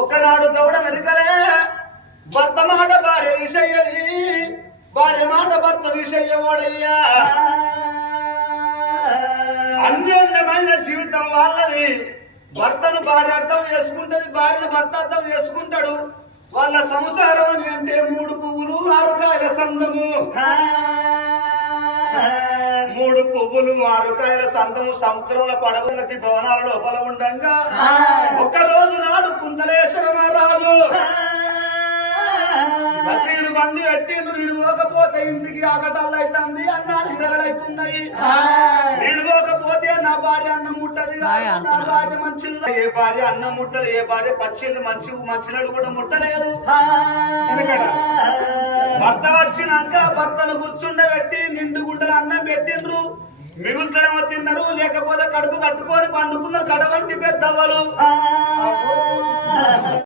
ఒక్కనాడు చౌడ వెనుకలే భర్త మాట భార్య విషయ్యది, భార్య మాట భర్త విషయ్యవాడయ్యా. అన్యోన్యమైన జీవితం వాళ్ళది. భర్తను భార్య అర్థం చేసుకుంటది, భార్యను భర్త అర్థం చేసుకుంటాడు. వాళ్ళ సంసారం అని అంటే 3 పువ్వులు 6 కాయల సందము. 3 పువ్వులు 6 కాయల సందము సముద్రంలో పడవలకి భవనాల లోపల ఉండంగా ఒక్కరోజు నాడు కుందలేశ్వర రాజు దక్షిణ మంది పెట్టిండు. నేను పోకపోతే ఇంటికి ఆకటాలు అవుతుంది, అన్నానికి వెరడైతున్నాయి. నేను పోకపోతే నా భార్య అన్నం ముట్టది, నా భార్య మంచిలు. ఏ భార్య అన్నం ముట్టదు, ఏ భార్య పచ్చిళ్ళు మంచినడు కూడా ముట్టలేదు. భర్త వచ్చినాక భర్తను కూర్చుండబెట్టి నిండు గుండెలు అన్నం పెట్టిండ్రు. మిగులుతనేమో తిన్నారు, లేకపోతే కడుపు కట్టుకొని పండుకున్నారు. కడవంటి పెద్దవ్వలు